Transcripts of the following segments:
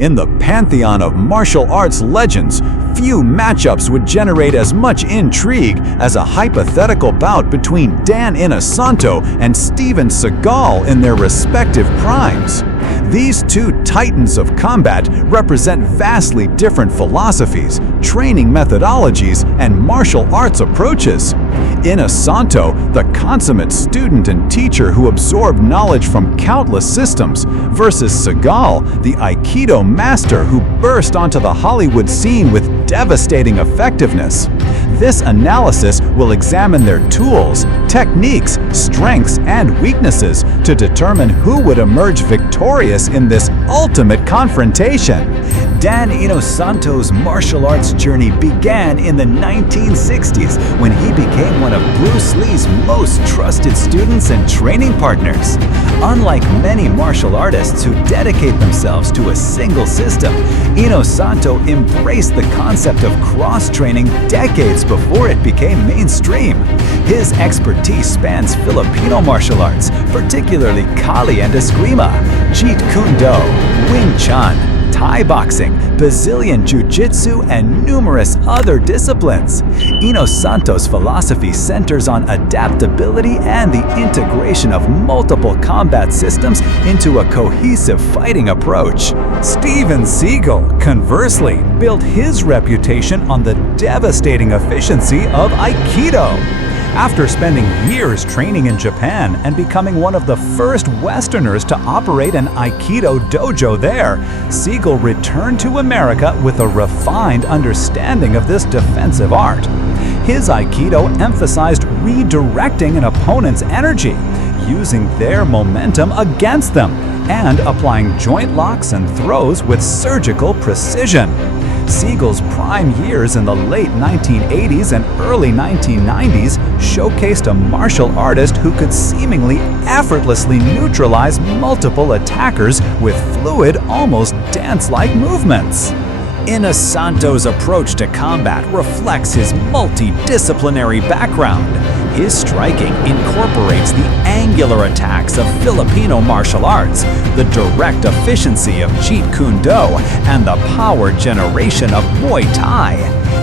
In the pantheon of martial arts legends, few matchups would generate as much intrigue as a hypothetical bout between Dan Inosanto and Steven Seagal in their respective primes. These two titans of combat represent vastly different philosophies, training methodologies, and martial arts approaches. Inosanto, the consummate student and teacher who absorbed knowledge from countless systems, versus Seagal, the Aikido master who burst onto the Hollywood scene with devastating effectiveness. This analysis will examine their tools, techniques, strengths, and weaknesses to determine who would emerge victorious in this ultimate confrontation. Dan Inosanto's martial arts journey began in the 1960s when he became one of Bruce Lee's most trusted students and training partners. Unlike many martial artists who dedicate themselves to a single system, Inosanto embraced the concept of cross-training decades before it became mainstream. His expertise spans Filipino martial arts, particularly Kali and Eskrima, Jeet Kune, Wing Chun, Thai boxing, Brazilian jiu-jitsu, and numerous other disciplines. Inosanto's philosophy centers on adaptability and the integration of multiple combat systems into a cohesive fighting approach. Steven Seagal, conversely, built his reputation on the devastating efficiency of Aikido. After spending years training in Japan and becoming one of the first Westerners to operate an Aikido dojo there, Seagal returned to America with a refined understanding of this defensive art. His Aikido emphasized redirecting an opponent's energy, using their momentum against them, and applying joint locks and throws with surgical precision. Seagal's prime years in the late 1980s and early 1990s showcased a martial artist who could seemingly effortlessly neutralize multiple attackers with fluid, almost dance-like movements. Inosanto's approach to combat reflects his multidisciplinary background. His striking incorporates the angular attacks of Filipino martial arts, the direct efficiency of Jeet Kune Do, and the power generation of Muay Thai.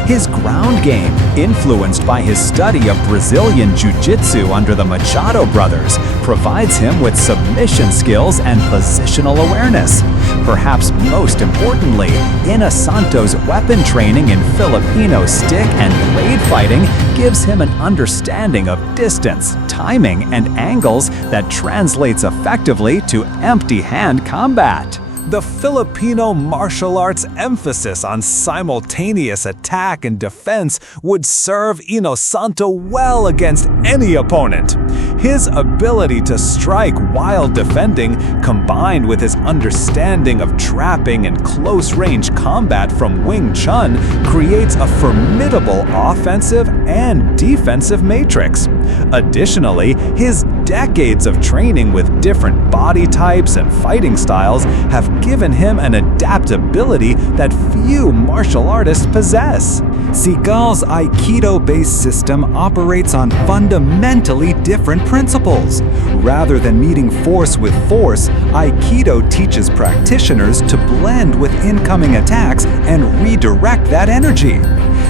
His ground game, influenced by his study of Brazilian Jiu-Jitsu under the Machado brothers, provides him with submission skills and positional awareness. Perhaps most importantly, Inosanto's weapon training in Filipino stick and blade fighting gives him an understanding of distance, timing, and angles that translates effectively to empty-hand combat. The Filipino martial arts' emphasis on simultaneous attack and defense would serve Inosanto well against any opponent. His ability to strike while defending, combined with his understanding of trapping and close-range combat from Wing Chun, creates a formidable offensive and defensive matrix. Additionally, his decades of training with different body types and fighting styles have given him an adaptability that few martial artists possess. Seagal's Aikido-based system operates on fundamentally different principles. Rather than meeting force with force, Aikido teaches practitioners to blend with incoming attacks and redirect that energy.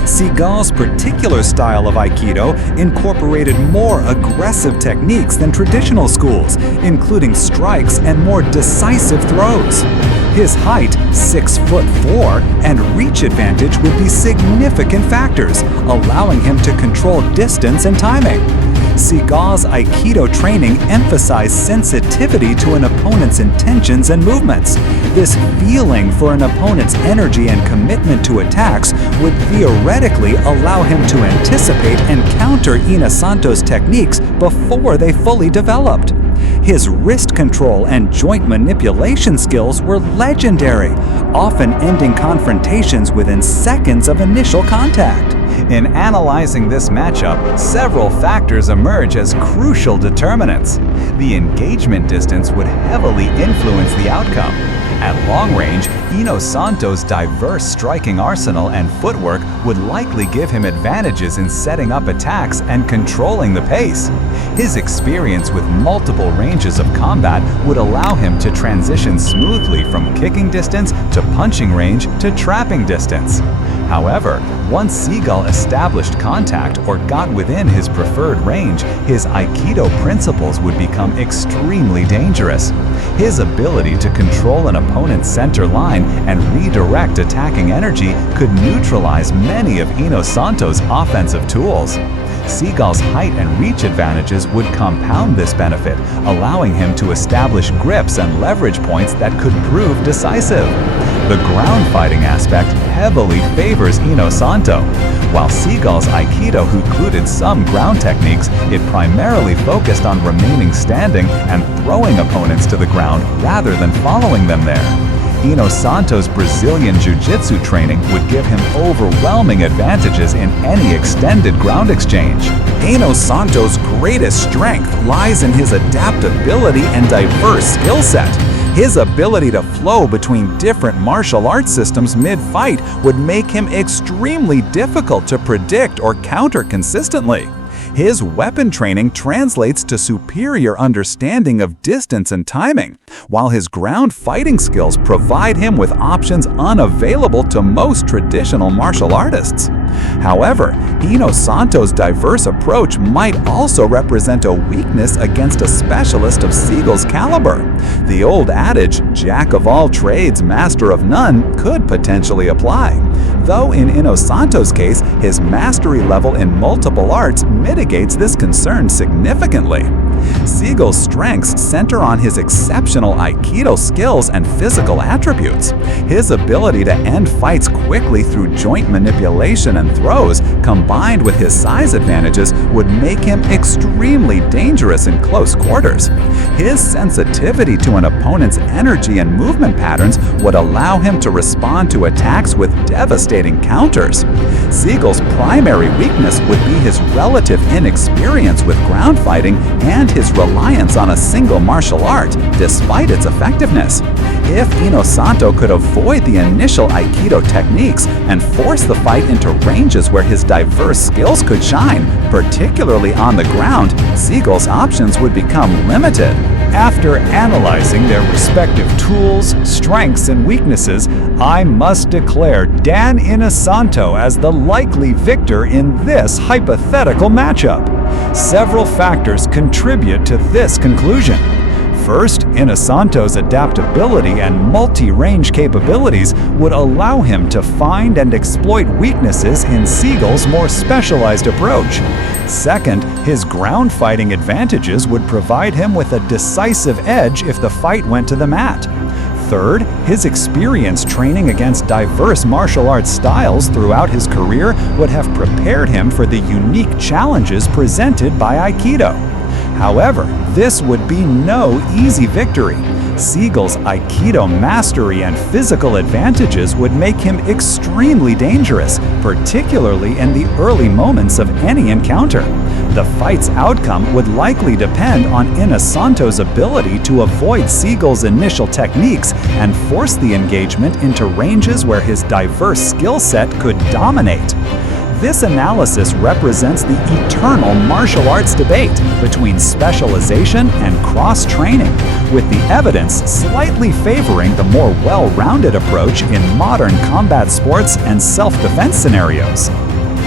Seagal's particular style of Aikido incorporated more aggressive techniques than traditional schools, including strikes and more decisive throws. His height, 6'4", and reach advantage would be significant factors, allowing him to control distance and timing. Seagal's Aikido training emphasized sensitivity to an opponent's intentions and movements. This feeling for an opponent's energy and commitment to attacks would theoretically allow him to anticipate and counter Inosanto's techniques before they fully developed. His wrist control and joint manipulation skills were legendary, often ending confrontations within seconds of initial contact. In analyzing this matchup, several factors emerge as crucial determinants. The engagement distance would heavily influence the outcome. At long range, Inosanto's diverse striking arsenal and footwork would likely give him advantages in setting up attacks and controlling the pace. His experience with multiple ranges of combat would allow him to transition smoothly from kicking distance to punching range to trapping distance. However, once Seagal established contact or got within his preferred range, his Aikido principles would become extremely dangerous. His ability to control an opponent's center line and redirect attacking energy could neutralize many of Inosanto's offensive tools. Seagal's height and reach advantages would compound this benefit, allowing him to establish grips and leverage points that could prove decisive. The ground fighting aspect heavily favors Inosanto. While Seagal's Aikido included some ground techniques, it primarily focused on remaining standing and throwing opponents to the ground rather than following them there. Inosanto's Brazilian Jiu-Jitsu training would give him overwhelming advantages in any extended ground exchange. Inosanto's greatest strength lies in his adaptability and diverse skill set. His ability to flow between different martial arts systems mid-fight would make him extremely difficult to predict or counter consistently. His weapon training translates to superior understanding of distance and timing, while his ground fighting skills provide him with options unavailable to most traditional martial artists. However, Inosanto's diverse approach might also represent a weakness against a specialist of Seagal's caliber. The old adage, "Jack of all trades, master of none," could potentially apply. Though in Inosanto's case, his mastery level in multiple arts mitigates this concern significantly. Seagal's strengths center on his exceptional Aikido skills and physical attributes. His ability to end fights quickly through joint manipulation and throws, combined with his size advantages, would make him extremely dangerous in close quarters. His sensitivity to an opponent's energy and movement patterns would allow him to respond to attacks with devastating counters. Seagal's primary weakness would be his relative inexperience with ground fighting and his reliance on a single martial art, despite its effectiveness. If Inosanto could avoid the initial Aikido techniques and force the fight into ranges where his diverse skills could shine, particularly on the ground, Seagal's options would become limited. After analyzing their respective tools, strengths, and weaknesses, I must declare Dan Inosanto as the likely victor in this hypothetical matchup. Several factors contribute to this conclusion. First, Inosanto's adaptability and multi-range capabilities would allow him to find and exploit weaknesses in Seagal's more specialized approach. Second, his ground fighting advantages would provide him with a decisive edge if the fight went to the mat. Third, his experience training against diverse martial arts styles throughout his career would have prepared him for the unique challenges presented by Aikido. However, this would be no easy victory. Seagal's Aikido mastery and physical advantages would make him extremely dangerous, particularly in the early moments of any encounter. The fight's outcome would likely depend on Inosanto's ability to avoid Seagal's initial techniques and force the engagement into ranges where his diverse skill set could dominate. This analysis represents the eternal martial arts debate between specialization and cross-training, with the evidence slightly favoring the more well-rounded approach in modern combat sports and self-defense scenarios.